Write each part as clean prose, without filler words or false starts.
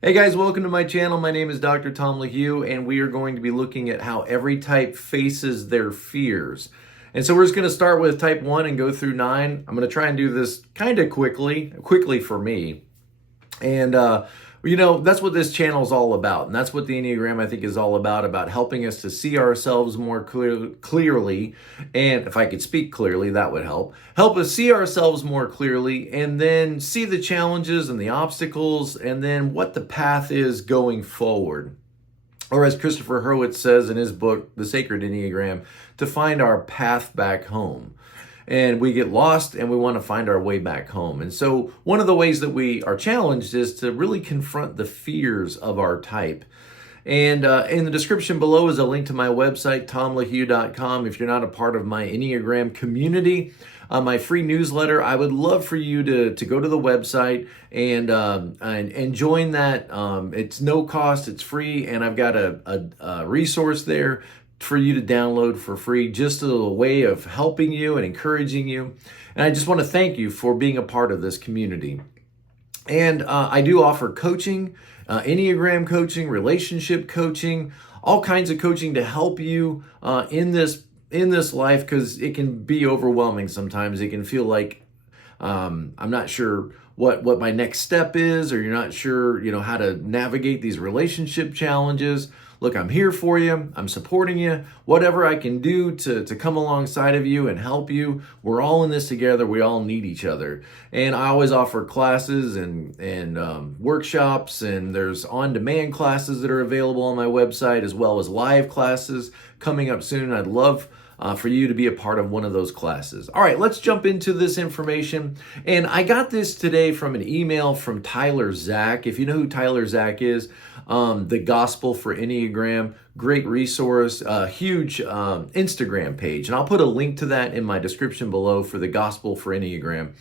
Hey guys, welcome to my channel. My name is Dr. Tom LaHue, and we are going to be looking at how every type faces their fears. And so we're just going to start with type 1 and go through 9. I'm going to try and do this kind of quickly for me. And, that's what this channel is all about. And that's what the Enneagram, I think, is all about helping us to see ourselves more clearly. And if I could speak clearly, that would help. Help us see ourselves more clearly and then see the challenges and the obstacles and then what the path is going forward. Or as Christopher Hurwitz says in his book, The Sacred Enneagram, to find our path back home. And we get lost and we want to find our way back home. And so one of the ways that we are challenged is to really confront the fears of our type. And in the description below is a link to my website, tomlahue.com. If you're not a part of my Enneagram community, my free newsletter, I would love for you to go to the website and join that. It's no cost, it's free, and I've got a resource there for you to download for free, just as a way of helping you and encouraging you. And I just want to thank you for being a part of this community. And I do offer coaching, Enneagram coaching, relationship coaching, all kinds of coaching to help you in this life, because it can be overwhelming sometimes. It can feel like I'm not sure what my next step is, or you're not sure, how to navigate these relationship challenges. Look, I'm here for you. I'm supporting you. Whatever I can do to come alongside of you and help you. We're all in this together. We all need each other. And I always offer classes and workshops, and there's on-demand classes that are available on my website, as well as live classes coming up soon. I'd love for you to be a part of one of those classes. All right, let's jump into this information. And I got this today from an email from Tyler Zach. If you know who Tyler Zach is, the Gospel for Enneagram, great resource, huge Instagram page. And I'll put a link to that in my description below for the Gospel for Enneagram.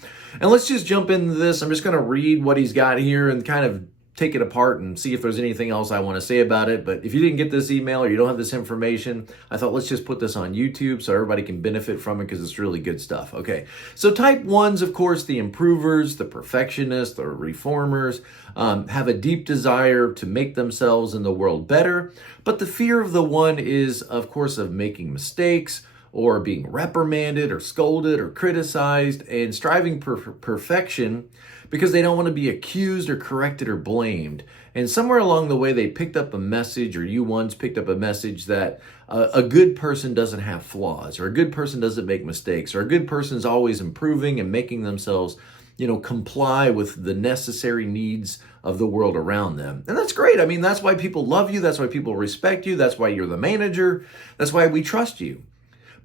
And let's just jump into this. I'm just going to read what he's got here and kind of take it apart and see if there's anything else I want to say about it. But if you didn't get this email or you don't have this information, I thought let's just put this on YouTube so everybody can benefit from it, because it's really good stuff. Okay, so type 1s, of course, the improvers, the perfectionists, the reformers, have a deep desire to make themselves and the world better. But the fear of the 1 is, of course, of making mistakes, or being reprimanded or scolded or criticized, and striving for perfection because they don't want to be accused or corrected or blamed. And somewhere along the way, they picked up a message, or you ones picked up a message, that a good person doesn't have flaws, or a good person doesn't make mistakes, or a good person is always improving and making themselves, comply with the necessary needs of the world around them. And that's great. I mean, that's why people love you. That's why people respect you. That's why you're the manager. That's why we trust you.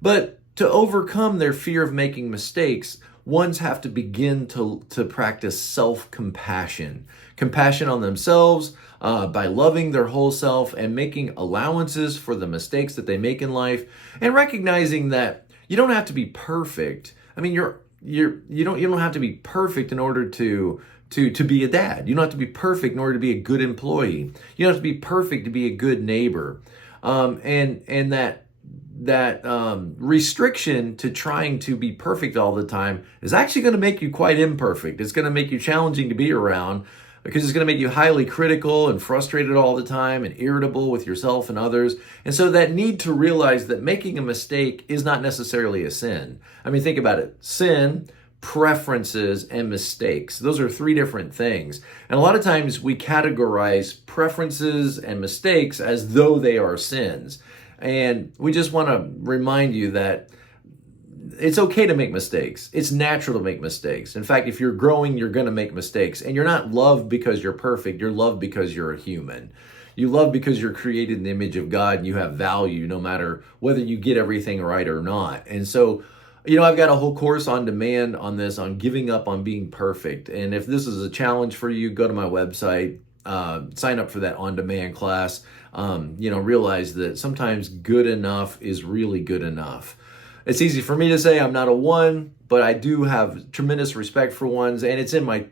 But to overcome their fear of making mistakes, ones have to begin to practice self-compassion. Compassion on themselves by loving their whole self and making allowances for the mistakes that they make in life, and recognizing that you don't have to be perfect. I mean, you don't have to be perfect in order to be a dad. You don't have to be perfect in order to be a good employee. You don't have to be perfect to be a good neighbor. And that restriction to trying to be perfect all the time is actually going to make you quite imperfect. It's going to make you challenging to be around, because it's going to make you highly critical and frustrated all the time and irritable with yourself and others. And so that need to realize that making a mistake is not necessarily a sin. I mean, think about it. Sin, preferences, and mistakes. Those are 3 different things. And a lot of times we categorize preferences and mistakes as though they are sins. And we just want to remind you that it's okay to make mistakes. It's natural to make mistakes. In fact, if you're growing, you're going to make mistakes. And you're not loved because you're perfect. You're loved because you're a human. You love because you're created in the image of God, and you have value no matter whether you get everything right or not. And so, I've got a whole course on demand on this, on giving up on being perfect. And if this is a challenge for you, go to my website, sign up for that on-demand class. Realize that sometimes good enough is really good enough. It's easy for me to say I'm not a 1, but I do have tremendous respect for 1s, and it's in my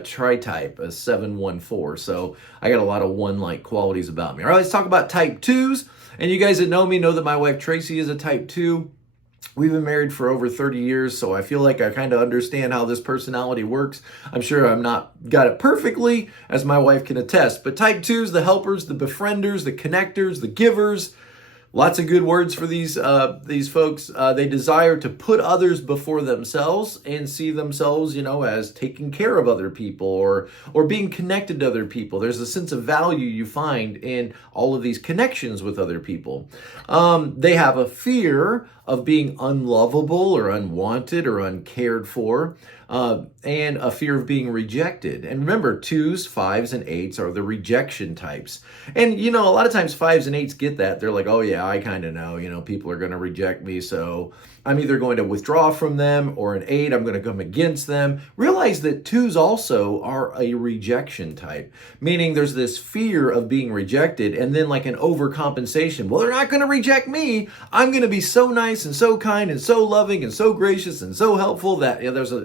tri-type, a 714. So I got a lot of 1-like qualities about me. All right, let's talk about type 2s. And you guys that know me know that my wife Traci is a type 2. We've been married for over 30 years, so I feel like I kind of understand how this personality works. I'm sure I'm not got it perfectly, as my wife can attest. But type 2s, the helpers, the befrienders, the connectors, the givers. Lots of good words for these folks. They desire to put others before themselves and see themselves, as taking care of other people or being connected to other people. There's a sense of value you find in all of these connections with other people. They have a fear of being unlovable or unwanted or uncared for, and a fear of being rejected. And remember, 2s, 5s, and 8s are the rejection types. And, a lot of times 5s and 8s get that. They're like, oh yeah, I kind of know, people are going to reject me, so I'm either going to withdraw from them, or an 8, I'm going to come against them. Realize that 2s also are a rejection type, meaning there's this fear of being rejected and then like an overcompensation. Well, they're not going to reject me. I'm going to be so nice and so kind and so loving and so gracious and so helpful that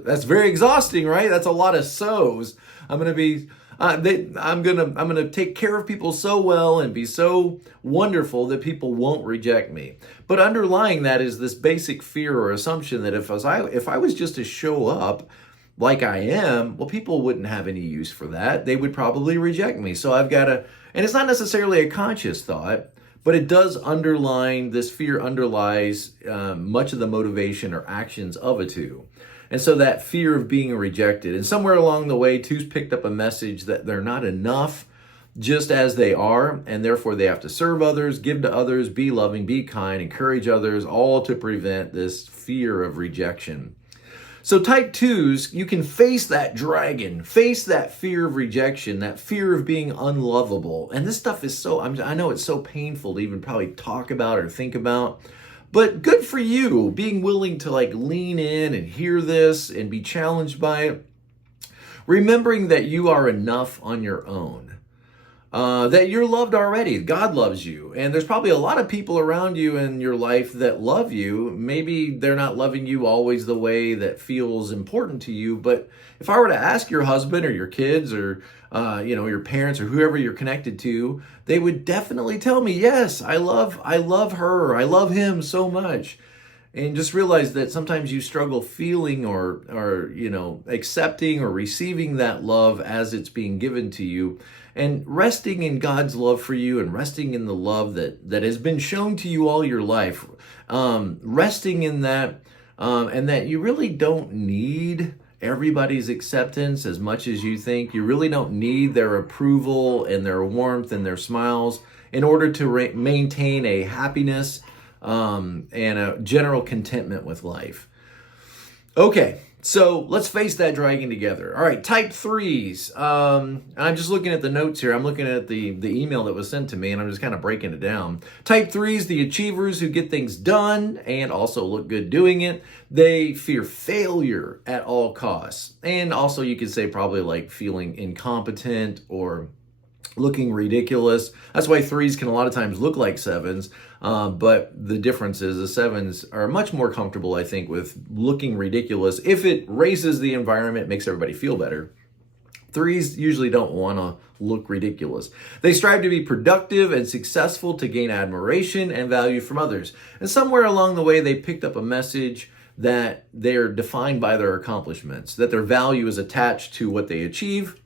that's very exhausting, right? That's a lot of so's. I'm going to be I'm gonna take care of people so well and be so wonderful that people won't reject me. But underlying that is this basic fear or assumption that if I was just to show up like I am, well, people wouldn't have any use for that. They would probably reject me. So I've got to, and it's not necessarily a conscious thought, but it does underline, this fear underlies much of the motivation or actions of a 2. And so that fear of being rejected, and somewhere along the way, 2s picked up a message that they're not enough just as they are, and therefore they have to serve others, give to others, be loving, be kind, encourage others, all to prevent this fear of rejection. So type 2s, you can face that dragon, face that fear of rejection, that fear of being unlovable. And this stuff is I know it's so painful to even probably talk about or think about. But good for you, being willing to lean in and hear this and be challenged by it. Remembering that you are enough on your own. That you're loved already. God loves you. And there's probably a lot of people around you in your life that love you. Maybe they're not loving you always the way that feels important to you. But if I were to ask your husband or your kids or your parents or whoever you're connected to, they would definitely tell me, yes, I love her, I love him so much. And just realize that sometimes you struggle feeling or accepting or receiving that love as it's being given to you, and resting in God's love for you and resting in the love that has been shown to you all your life, resting in that, and that you really don't need everybody's acceptance as much as you think. You really don't need their approval and their warmth and their smiles in order to maintain a happiness and a general contentment with life. Okay, so let's face that dragon together. All right, type 3s. I'm just looking at the notes here. I'm looking at the email that was sent to me, and I'm just kind of breaking it down. Type 3s, the achievers who get things done and also look good doing it. They fear failure at all costs. And also you could say probably feeling incompetent or looking ridiculous. That's why 3s can a lot of times look like 7s, but the difference is the 7s are much more comfortable, I think, with looking ridiculous. If it raises the environment, makes everybody feel better. 3s usually don't want to look ridiculous. They strive to be productive and successful to gain admiration and value from others. And somewhere along the way, they picked up a message that they're defined by their accomplishments, that their value is attached to what they achieve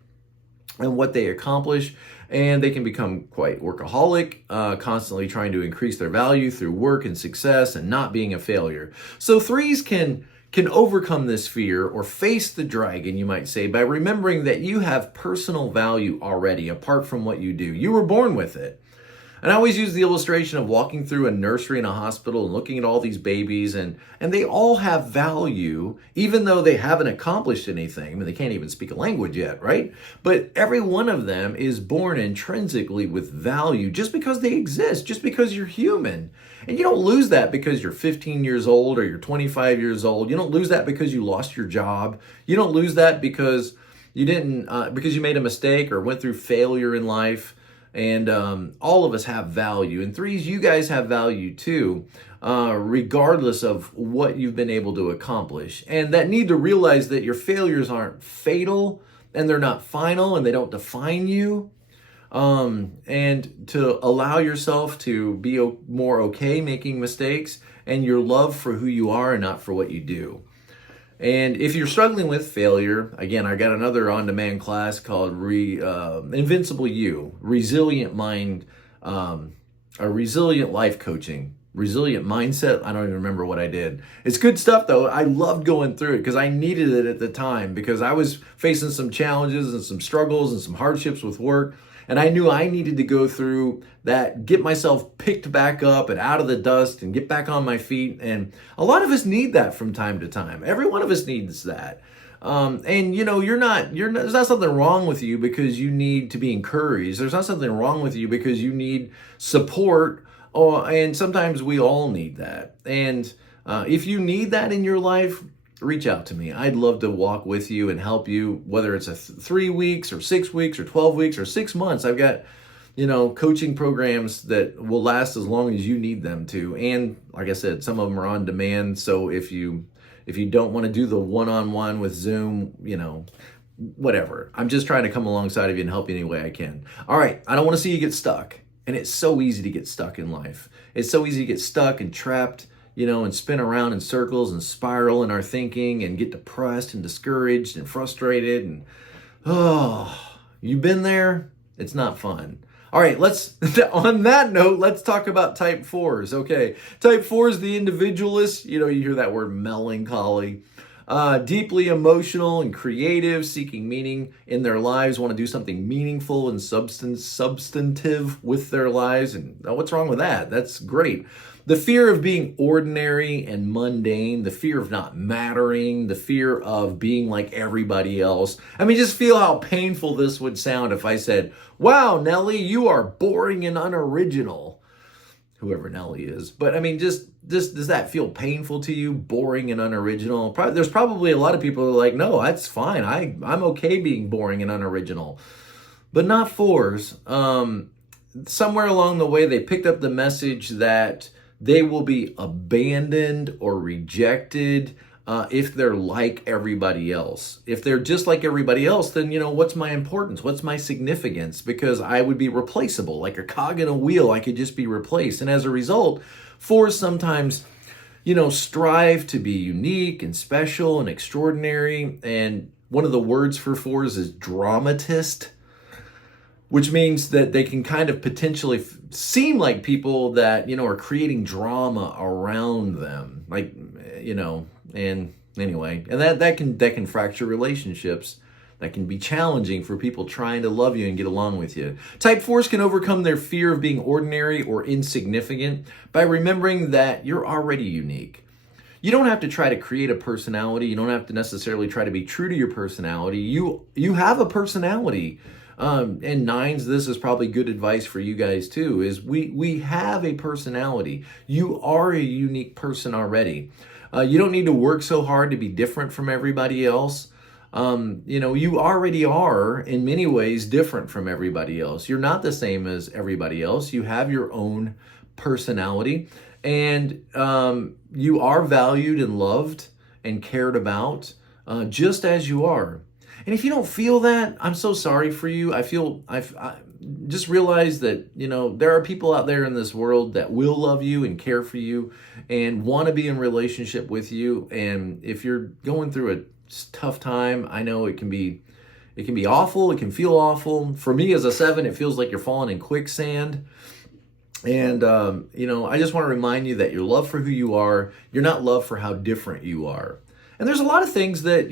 and what they accomplish, and they can become quite workaholic, constantly trying to increase their value through work and success and not being a failure. So 3s can overcome this fear or face the dragon, you might say, by remembering that you have personal value already apart from what you do. You were born with it. And I always use the illustration of walking through a nursery in a hospital and looking at all these babies, and they all have value, even though they haven't accomplished anything. I mean, they can't even speak a language yet, right? But every one of them is born intrinsically with value just because they exist, just because you're human. And you don't lose that because you're 15 years old or you're 25 years old. You don't lose that because you lost your job. You don't lose that because you made a mistake or went through failure in life. And all of us have value. And 3s, you guys have value too, regardless of what you've been able to accomplish. And that need to realize that your failures aren't fatal and they're not final and they don't define you. and to allow yourself to be more okay making mistakes, and your love for who you are and not for what you do. And if you're struggling with failure, again, I got another on-demand class called Invincible You, Resilient Mind, a Resilient Life Coaching, Resilient Mindset. I don't even remember what I did. It's good stuff though. I loved going through it because I needed it at the time, because I was facing some challenges and some struggles and some hardships with work. And I knew I needed to go through that, get myself picked back up and out of the dust and get back on my feet. And a lot of us need that from time to time. Every one of us needs that. And you know, there's not something wrong with you because you need to be encouraged. There's not something wrong with you because you need support. And sometimes we all need that. And if you need that in your life, reach out to me. I'd love to walk with you and help you, whether it's 3 weeks or 6 weeks or 12 weeks or 6 months. I've got, coaching programs that will last as long as you need them to. And like I said, some of them are on demand. So if you don't want to do the one-on-one with Zoom, whatever. I'm just trying to come alongside of you and help you any way I can. All right. I don't want to see you get stuck. And it's so easy to get stuck in life. It's so easy to get stuck and trapped, and spin around in circles and spiral in our thinking and get depressed and discouraged and frustrated. And, you've been there? It's not fun. All right, on that note, let's talk about type 4s. Okay, type 4 is the individualist. You hear that word, melancholy. Deeply emotional and creative, seeking meaning in their lives, want to do something meaningful and substantive with their lives. And what's wrong with that? That's great. The fear of being ordinary and mundane, the fear of not mattering, the fear of being like everybody else. I mean, just feel how painful this would sound if I said, wow, Nellie, you are boring and unoriginal. Whoever Nellie is. But I mean, just does that feel painful to you? Boring and unoriginal? There's probably a lot of people who are like, no, that's fine. I'm okay being boring and unoriginal. But not 4s. Somewhere along the way, they picked up the message that they will be abandoned or rejected if they're like everybody else. If they're just like everybody else, then, what's my importance? What's my significance? Because I would be replaceable, like a cog in a wheel. I could just be replaced. And as a result, 4s sometimes, strive to be unique and special and extraordinary. And one of the words for 4s is dramatist, which means that they can kind of potentially seem like people that, are creating drama around them. Like, and anyway, and that can fracture relationships. That can be challenging for people trying to love you and get along with you. Type 4s can overcome their fear of being ordinary or insignificant by remembering that you're already unique. You don't have to try to create a personality. You don't have to necessarily try to be true to your personality. You have a personality. And 9s, this is probably good advice for you guys too, is we have a personality. You are a unique person already. You don't need to work so hard to be different from everybody else. You already are in many ways different from everybody else. You're not the same as everybody else. You have your own personality, and you are valued and loved and cared about just as you are. And if you don't feel that, I'm so sorry for you. I just realize that, there are people out there in this world that will love you and care for you and want to be in relationship with you. And if you're going through a tough time, I know it can be awful. It can feel awful. For me as a 7, it feels like you're falling in quicksand. And, I just want to remind you that you're loved for who you are. You're not loved for how different you are. And there's a lot of things that,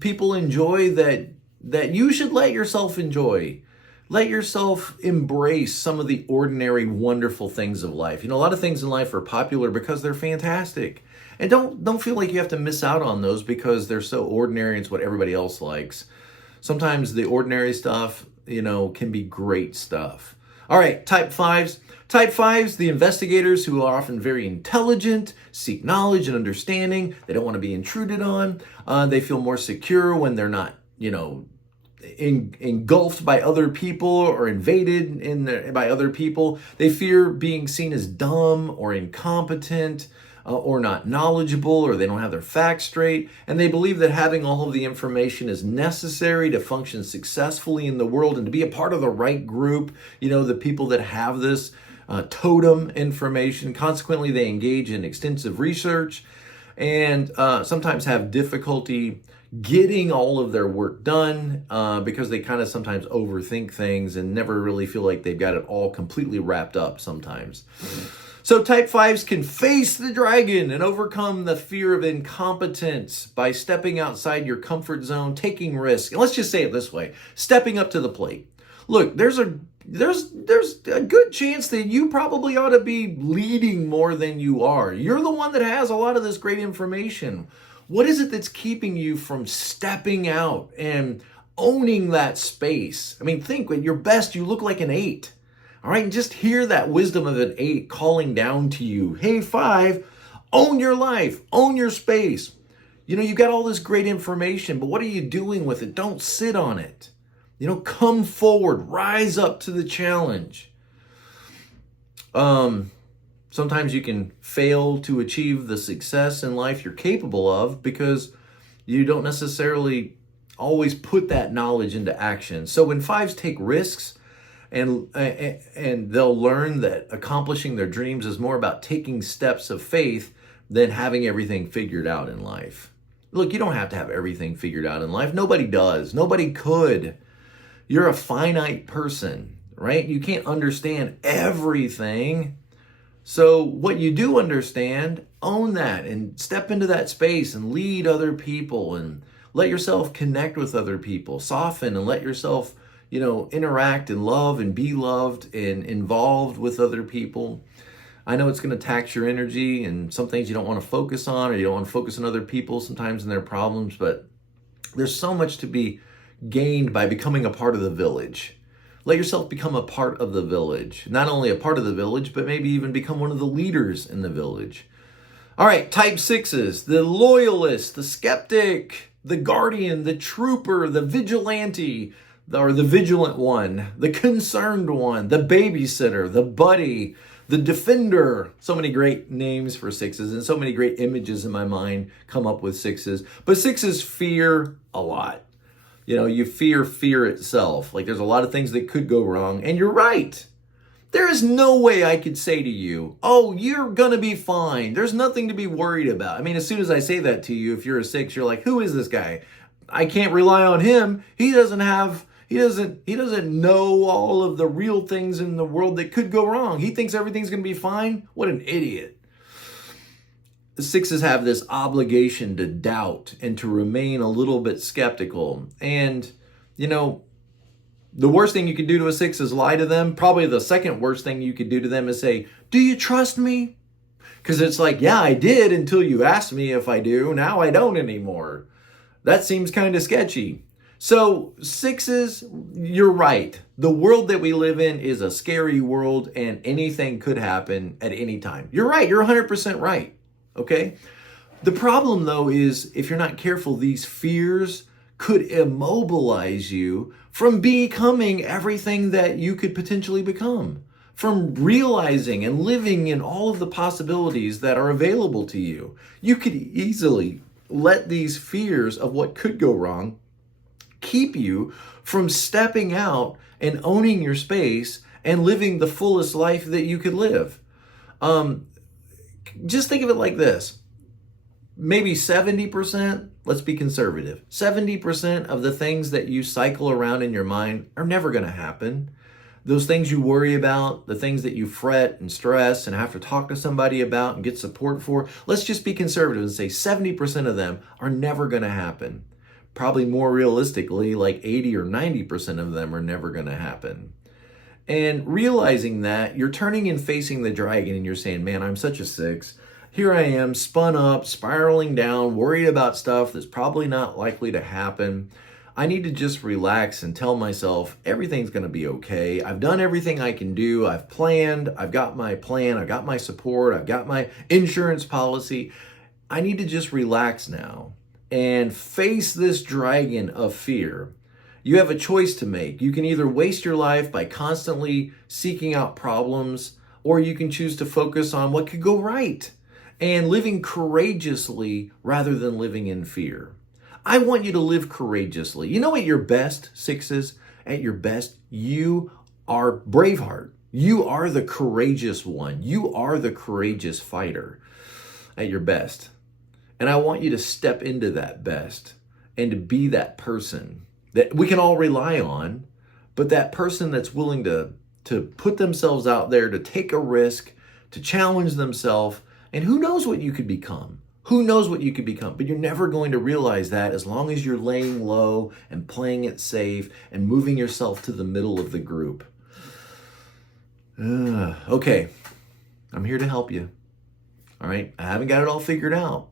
people enjoy that you should let yourself enjoy. Let yourself embrace some of the ordinary, wonderful things of life. A lot of things in life are popular because they're fantastic. And don't feel like you have to miss out on those because they're so ordinary and it's what everybody else likes. Sometimes the ordinary stuff, can be great stuff. All right, type 5s. Type 5s, the investigators who are often very intelligent, seek knowledge and understanding. They don't want to be intruded on. They feel more secure when they're not, engulfed by other people or invaded by other people. They fear being seen as dumb or incompetent. or not knowledgeable, or they don't have their facts straight, and they believe that having all of the information is necessary to function successfully in the world and to be a part of the right group, the people that have this totem information. Consequently, they engage in extensive research and sometimes have difficulty getting all of their work done because they kind of sometimes overthink things and never really feel like they've got it all completely wrapped up sometimes. So type 5s can face the dragon and overcome the fear of incompetence by stepping outside your comfort zone, taking risks. And let's just say it this way, stepping up to the plate. Look, there's a good chance that you probably ought to be leading more than you are. You're the one that has a lot of this great information. What is it that's keeping you from stepping out and owning that space? I mean, think at your best, you look like an 8. All right, and just hear that wisdom of an 8 calling down to you. Hey, 5, own your life, own your space. You got all this great information, but what are you doing with it? Don't sit on it. Come forward, rise up to the challenge. Sometimes you can fail to achieve the success in life you're capable of because you don't necessarily always put that knowledge into action. So when 5s take risks and they'll learn that accomplishing their dreams is more about taking steps of faith than having everything figured out in life. Look, you don't have to have everything figured out in life. Nobody does. Nobody could. You're a finite person, right? You can't understand everything. So what you do understand, own that and step into that space and lead other people and let yourself connect with other people. Soften and let yourself, interact and love and be loved and involved with other people. I know it's going to tax your energy and some things you don't want to focus on, or you don't want to focus on other people sometimes and their problems, but there's so much to be gained by becoming a part of the village. Let yourself become a part of the village. Not only a part of the village, but maybe even become one of the leaders in the village. All right, type 6s, the loyalist, the skeptic, the guardian, the trooper, the vigilante, or the vigilant one, the concerned one, the babysitter, the buddy, the defender. So many great names for 6s and so many great images in my mind come up with 6s. But 6s fear a lot. You fear itself. Like there's a lot of things that could go wrong. And you're right. There is no way I could say to you, oh, you're going to be fine. There's nothing to be worried about. I mean, as soon as I say that to you, if you're a 6, you're like, who is this guy? I can't rely on him. He doesn't know all of the real things in the world that could go wrong. He thinks everything's going to be fine. What an idiot. The 6s have this obligation to doubt and to remain a little bit skeptical. And, the worst thing you could do to a 6 is lie to them. Probably the second worst thing you could do to them is say, do you trust me? Because it's like, yeah, I did until you asked me if I do. Now I don't anymore. That seems kind of sketchy. So 6s, you're right. The world that we live in is a scary world and anything could happen at any time. You're right. You're 100% right. Okay? The problem, though, is if you're not careful, these fears could immobilize you from becoming everything that you could potentially become, from realizing and living in all of the possibilities that are available to you. You could easily let these fears of what could go wrong keep you from stepping out and owning your space and living the fullest life that you could live. Just think of it like this. Maybe 70%, let's be conservative, 70% of the things that you cycle around in your mind are never going to happen. Those things you worry about, the things that you fret and stress and have to talk to somebody about and get support for, let's just be conservative and say 70% of them are never going to happen. Probably more realistically, like 80 or 90% of them are never going to happen. And realizing that, you're turning and facing the dragon and you're saying, man, I'm such a 6. Here I am, spun up, spiraling down, worried about stuff that's probably not likely to happen. I need to just relax and tell myself everything's going to be okay. I've done everything I can do. I've planned. I've got my plan. I've got my support. I've got my insurance policy. I need to just relax now and face this dragon of fear. You have a choice to make. You can either waste your life by constantly seeking out problems, or you can choose to focus on what could go right. and living courageously rather than living in fear. I want you to live courageously. You know, at your best, sixes, at your best, you are Braveheart. You are the courageous one. You are the courageous fighter at your best. And I want you to step into that best and to be that person that we can all rely on, but that person that's willing to put themselves out there, to take a risk, to challenge themselves, and who knows what you could become. Who knows what you could become, but you're never going to realize that as long as you're laying low and playing it safe and moving yourself to the middle of the group. Okay, I'm here to help you. All right, I haven't got it all figured out,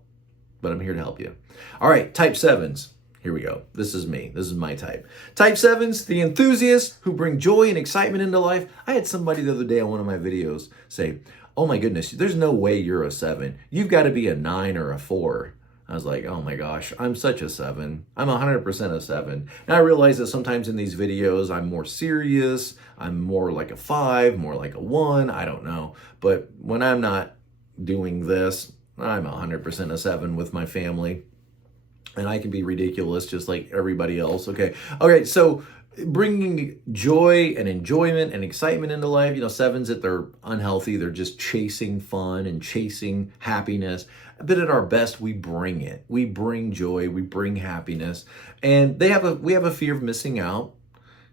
but I'm here to help you. All right, type 7s. Here we go. This is me. This is my type. Type 7s, the enthusiasts who bring joy and excitement into life. I had somebody the other day on one of my videos say, oh my goodness, there's no way you're a 7. You've got to be a 9 or a 4. I was like, oh my gosh, I'm such a 7. I'm 100% a 7. And I realize that sometimes in these videos, I'm more serious. I'm more like a 5, more like a 1. I don't know. But when I'm not doing this, I'm 100% a 7 with my family. And I can be ridiculous just like everybody else. Okay, so bringing joy and enjoyment and excitement into life. You know, 7s, if they're unhealthy, they're just chasing fun and chasing happiness. But at our best, we bring it. We bring joy, we bring happiness. And we have a fear of missing out.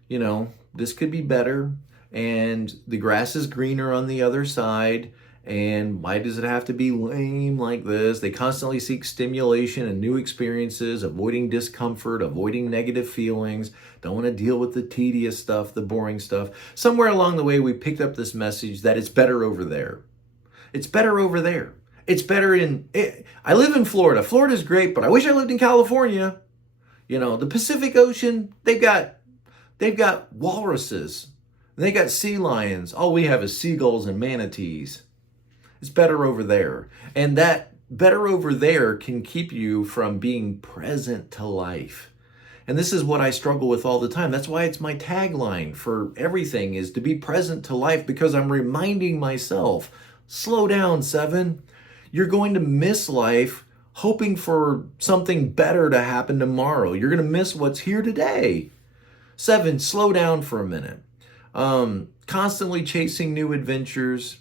You know, this could be better. And the grass is greener on the other side. And why does it have to be lame like this? They constantly seek stimulation and new experiences, avoiding discomfort, avoiding negative feelings, don't want to deal with the tedious stuff, the boring stuff. Somewhere along the way, we picked up this message that it's better over there. It's better over there. It's better I live in Florida. Florida's great, but I wish I lived in California. You know, the Pacific Ocean, they've got walruses. They got sea lions. All we have is seagulls and manatees. It's better over there. And that better over there can keep you from being present to life. And this is what I struggle with all the time. That's why it's my tagline for everything is to be present to life, because I'm reminding myself, slow down, 7. You're going to miss life hoping for something better to happen tomorrow. You're going to miss what's here today. 7, slow down for a minute. Constantly chasing new adventures.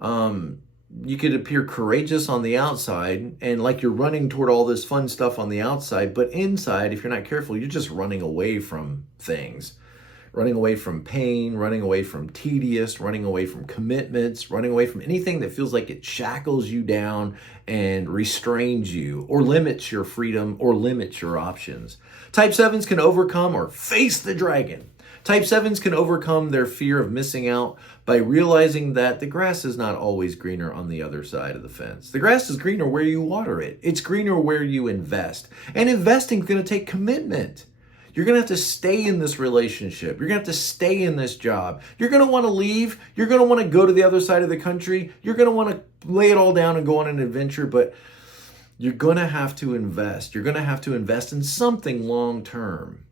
You could appear courageous on the outside and like you're running toward all this fun stuff on the outside, but inside, if you're not careful, you're just running away from things, running away from pain, running away from tedious, running away from commitments, running away from anything that feels like it shackles you down and restrains you or limits your freedom or limits your options. Type 7s can overcome or face the dragon. Type 7s can overcome their fear of missing out by realizing that the grass is not always greener on the other side of the fence. The grass is greener where you water it. It's greener where you invest. And investing is going to take commitment. You're going to have to stay in this relationship. You're going to have to stay in this job. You're going to want to leave. You're going to want to go to the other side of the country. You're going to want to lay it all down and go on an adventure, but you're going to have to invest. You're going to have to invest in something long term.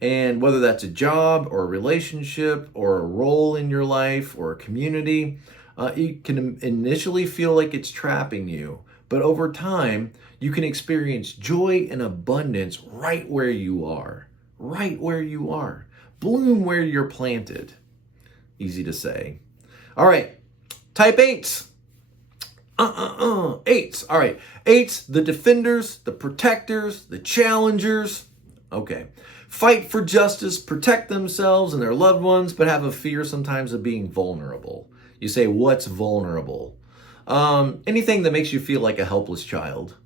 And whether that's a job or a relationship or a role in your life or a community, it can initially feel like it's trapping you. But over time, you can experience joy and abundance right where you are. Right where you are. Bloom where you're planted. Easy to say. All right, type 8s. 8s. All right, 8s, the defenders, the protectors, the challengers. Okay. Fight for justice, protect themselves and their loved ones, but have a fear sometimes of being vulnerable. You say, what's vulnerable? Anything that makes you feel like a helpless child.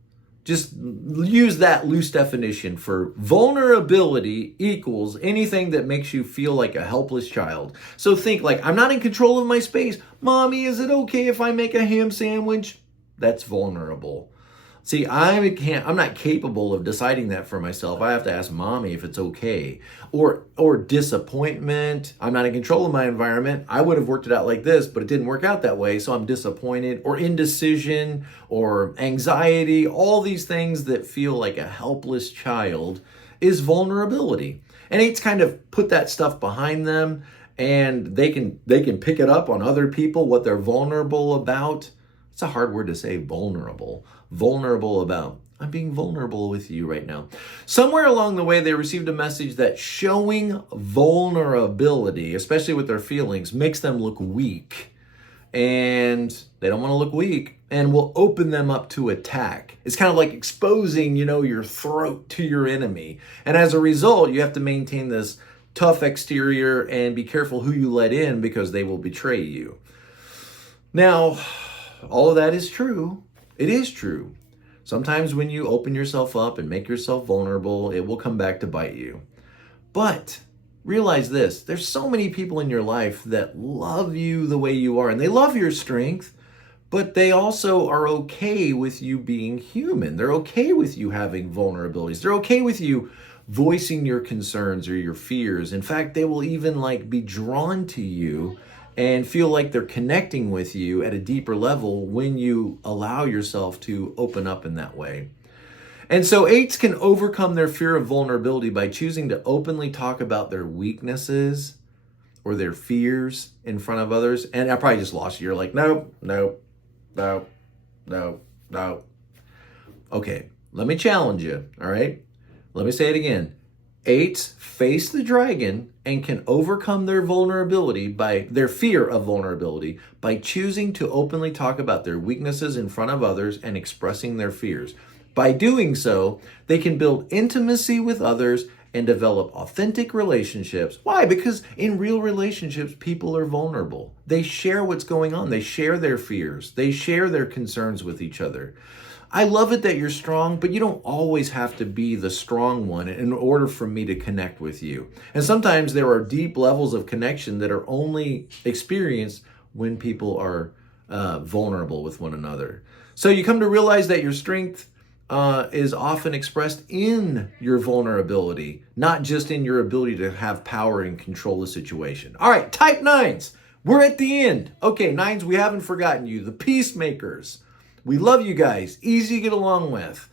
Just use that loose definition for vulnerability equals anything that makes you feel like a helpless child. So think like, I'm not in control of my space. Mommy, is it okay if I make a ham sandwich? That's vulnerable. See, I'm not capable of deciding that for myself. I have to ask mommy if it's okay. Or disappointment. I'm not in control of my environment. I would have worked it out like this, but it didn't work out that way, so I'm disappointed. Or indecision, or anxiety, all these things that feel like a helpless child is vulnerability. And it's kind of put that stuff behind them, and they can pick it up on other people, what they're vulnerable about. It's a hard word to say, vulnerable. Vulnerable about, I'm being vulnerable with you right now. Somewhere along the way, they received a message that showing vulnerability, especially with their feelings, makes them look weak. And they don't want to look weak and will open them up to attack. It's kind of like exposing, your throat to your enemy. And as a result, you have to maintain this tough exterior and be careful who you let in because they will betray you. Now, all of that is true. It is true. Sometimes when you open yourself up and make yourself vulnerable, it will come back to bite you. But realize this, there's so many people in your life that love you the way you are, and they love your strength, but they also are okay with you being human. They're okay with you having vulnerabilities. They're okay with you voicing your concerns or your fears. In fact, they will even be drawn to you and feel like they're connecting with you at a deeper level when you allow yourself to open up in that way. And so 8s can overcome their fear of vulnerability by choosing to openly talk about their weaknesses or their fears in front of others. And I probably just lost you. You're like, no. Okay, let me challenge you, all right? Let me say it again. 8s face the dragon and can overcome their vulnerability by their fear of vulnerability by choosing to openly talk about their weaknesses in front of others and expressing their fears. By doing so, they can build intimacy with others and develop authentic relationships. Why? Because in real relationships, people are vulnerable. They share what's going on. They share their fears. They share their concerns with each other. I love it that you're strong, but you don't always have to be the strong one in order for me to connect with you. And sometimes there are deep levels of connection that are only experienced when people are vulnerable with one another. So you come to realize that your strength is often expressed in your vulnerability, not just in your ability to have power and control the situation. All right, type 9s. We're at the end. Okay, 9s, we haven't forgotten you. The peacemakers. We love you guys. Easy to get along with.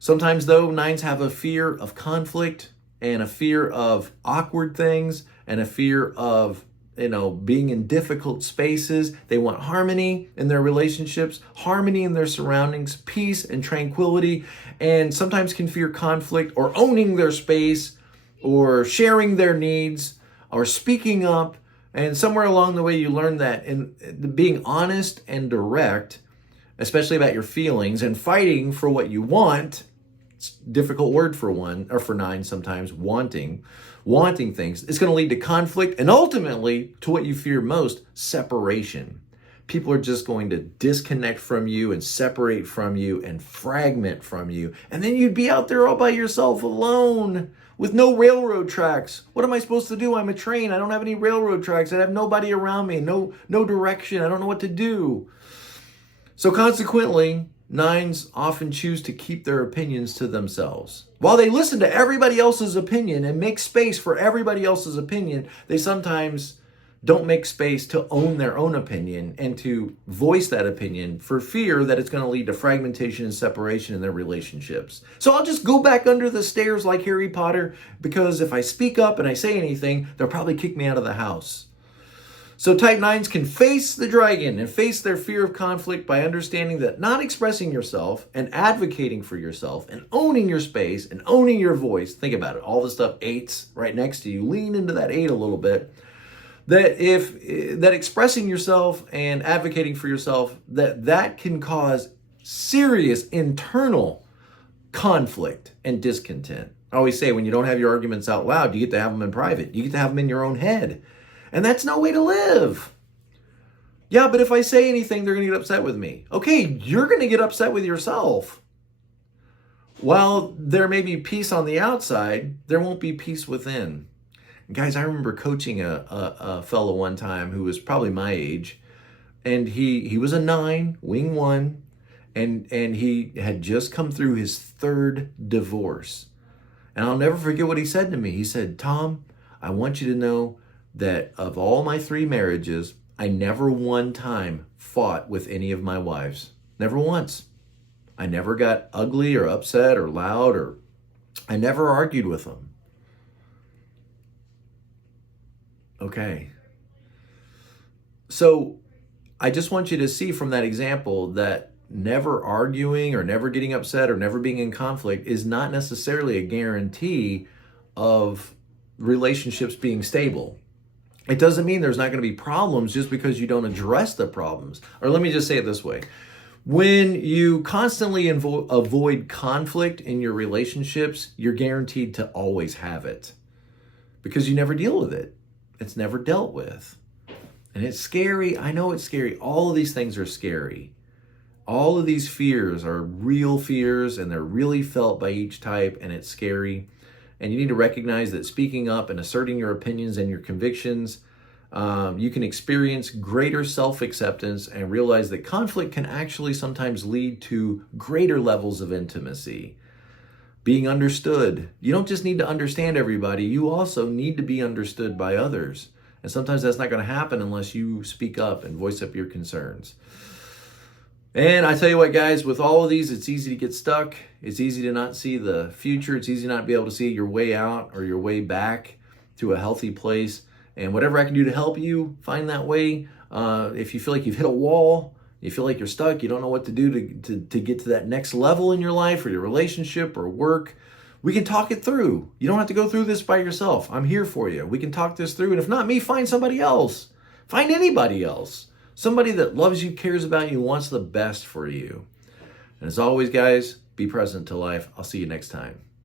Sometimes, though, 9s have a fear of conflict and a fear of awkward things and a fear of being in difficult spaces. They want harmony in their relationships, harmony in their surroundings, peace and tranquility, and sometimes can fear conflict or owning their space or sharing their needs or speaking up. And somewhere along the way, you learn that in being honest and direct, especially about your feelings and fighting for what you want, it's a difficult word for 9 sometimes, wanting things. It's going to lead to conflict and ultimately to what you fear most, separation. People are just going to disconnect from you and separate from you and fragment from you. And then you'd be out there all by yourself alone with no railroad tracks. What am I supposed to do? I'm a train. I don't have any railroad tracks. I have nobody around me, no direction. I don't know what to do. So consequently, 9s often choose to keep their opinions to themselves. While they listen to everybody else's opinion and make space for everybody else's opinion, they sometimes don't make space to own their own opinion and to voice that opinion for fear that it's going to lead to fragmentation and separation in their relationships. So I'll just go back under the stairs like Harry Potter, because if I speak up and I say anything, they'll probably kick me out of the house. So type 9s can face the dragon and face their fear of conflict by understanding that not expressing yourself and advocating for yourself and owning your space and owning your voice, think about it, all the stuff 8s right next to you, lean into that 8 a little bit, that expressing yourself and advocating for yourself, that can cause serious internal conflict and discontent. I always say when you don't have your arguments out loud, you get to have them in private. You get to have them in your own head. And that's no way to live. Yeah, but if I say anything, they're going to get upset with me. Okay, you're going to get upset with yourself. While there may be peace on the outside, there won't be peace within. And guys, I remember coaching a fellow one time who was probably my age, and he was a 9, wing 1, and he had just come through his 3rd divorce. And I'll never forget what he said to me. He said, "Tom, I want you to know that of all my 3 marriages, I never one time fought with any of my wives. Never once. I never got ugly or upset or loud, or I never argued with them." Okay. So I just want you to see from that example that never arguing or never getting upset or never being in conflict is not necessarily a guarantee of relationships being stable. It doesn't mean there's not going to be problems just because you don't address the problems. Or let me just say it this way. When you constantly avoid conflict in your relationships, you're guaranteed to always have it because you never deal with it. It's never dealt with. And it's scary. I know it's scary. All of these things are scary. All of these fears are real fears, and they're really felt by each type, and it's scary. And you need to recognize that speaking up and asserting your opinions and your convictions, you can experience greater self-acceptance and realize that conflict can actually sometimes lead to greater levels of intimacy. Being understood. You don't just need to understand everybody, you also need to be understood by others. And sometimes that's not going to happen unless you speak up and voice up your concerns. And I tell you what, guys, with all of these, it's easy to get stuck. It's easy to not see the future. It's easy to not be able to see your way out or your way back to a healthy place. And whatever I can do to help you find that way, if you feel like you've hit a wall, you feel like you're stuck, you don't know what to do to get to that next level in your life or your relationship or work, we can talk it through. You don't have to go through this by yourself. I'm here for you. We can talk this through. And if not me, find somebody else. Find anybody else. Somebody that loves you, cares about you, wants the best for you. And as always, guys, be present to life. I'll see you next time.